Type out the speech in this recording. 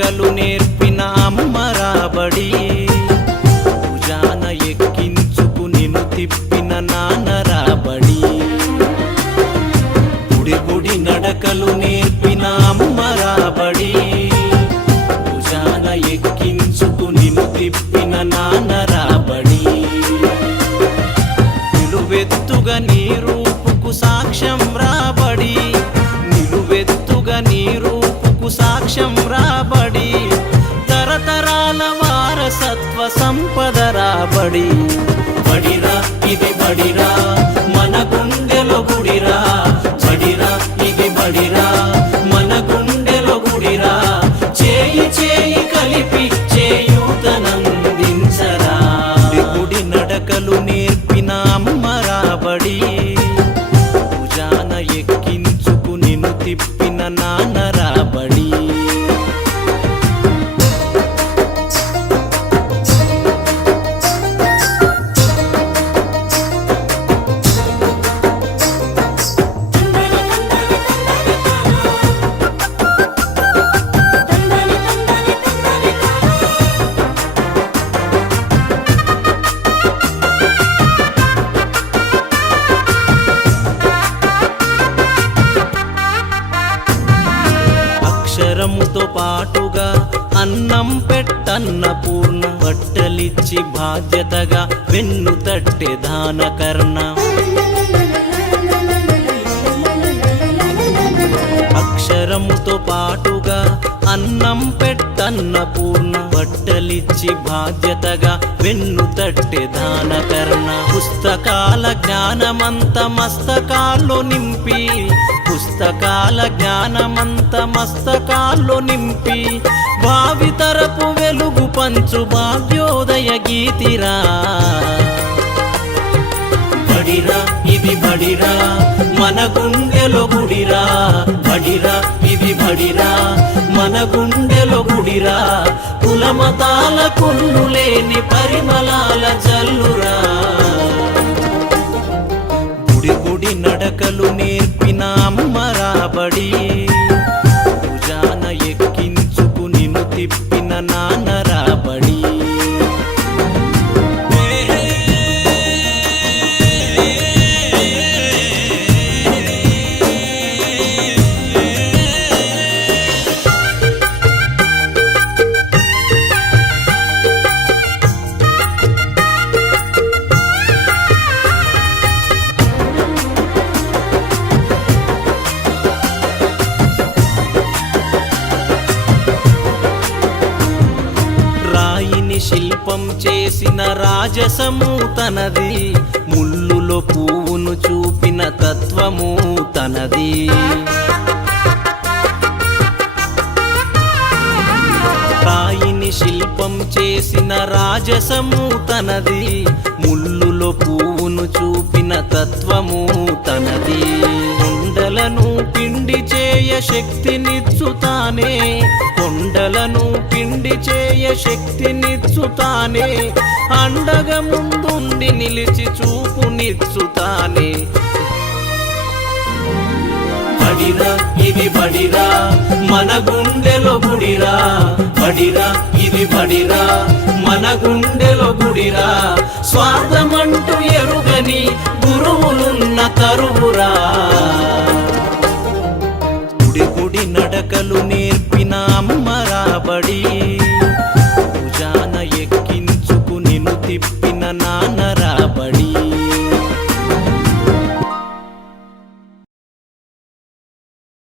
నడకలు నేర్పిన అమ్మ రాబడి భుజాన ఎక్కించుకు నిన్ను తిప్పిన నాన్న రాబడి గుడి గుడి నడకలు నేర్పిన అమ్మ రాబడి భుజాన ఎక్కించుకు నిన్ను తిప్పిన నాన్న రాబడి నిలువెత్తుగా నీ రూపుకు సాక్ష్యం రాబడి నిలువెత్తుగా నీ రూపుకు సాక్ష్యం రాబడి తరతరాల వారసత్వ సంపద రాబడి బడిరా ఇది బడిరా మన గుండెలో గుడిరా బడిరా ఇది బడిరా మన గుండెలో గుడిరా చేయి చేయి కలిపి చేయూతనందించరా గుడి నడకలు నేర్పిన అమ్మ రాబడి భుజాన ఎక్కించుకు నిన్ను తిప్పిన నాన్న రాబడి అక్షరముతో పాటుగా అన్నం పెట్టన్న పూర్ణ బట్టలిచ్చి బాధ్యతగా వెన్ను తట్టె దానకర్ణ అక్షరముతో పాటుగా అన్నం పెట్టన్న పూర్ణ బట్టలిచ్చి బాధ్యతగా వెన్ను తట్టె దానకర్ణ పుస్తకాల జ్ఞానమంత మస్తకాల్లో నింపి పుస్తకాల జ్ఞానమంత మస్తకాల్లో నింపి భావితరపు వెలుగు పంచు భాగ్యోదయ గీతిరా బడిరా ఇది బడిరా మన గుండెలో గుడిరా బడిరా ఇది బడిరా మన గుండెలో గుడిరా కులమతాల కుళ్ళు లేని పరిమళాల జల్లురా గుడి గుడి నడకలు నేర్పిన అమ్మ రాబడి భుజాన ఎక్కించుకు నిన్ను తిప్పిన నాన్న రాబడి శిల్పం చేసిన రాజసము తనది ముల్లులో పువ్వును చూపిన తత్వము తనది రాయిని శిల్పం చేసిన రాజసము తనది ముల్లులో పువ్వును చూపిన తత్వము తనది కొండలను పిండి చేయ శక్తినిచ్చుతానే కొండలను పిండి చేయ శక్తినిచ్చుతానే అండగా ముందుండి నిలిచి చూపునిచ్చుతానే బడిరా ఇది బడిరా మన గుండెలో గుడిరా బడిరా ఇది బడిరా మన గుండెలో గుడిరా స్వార్థమంటూ ఎరుగని గురువులున్న తరువు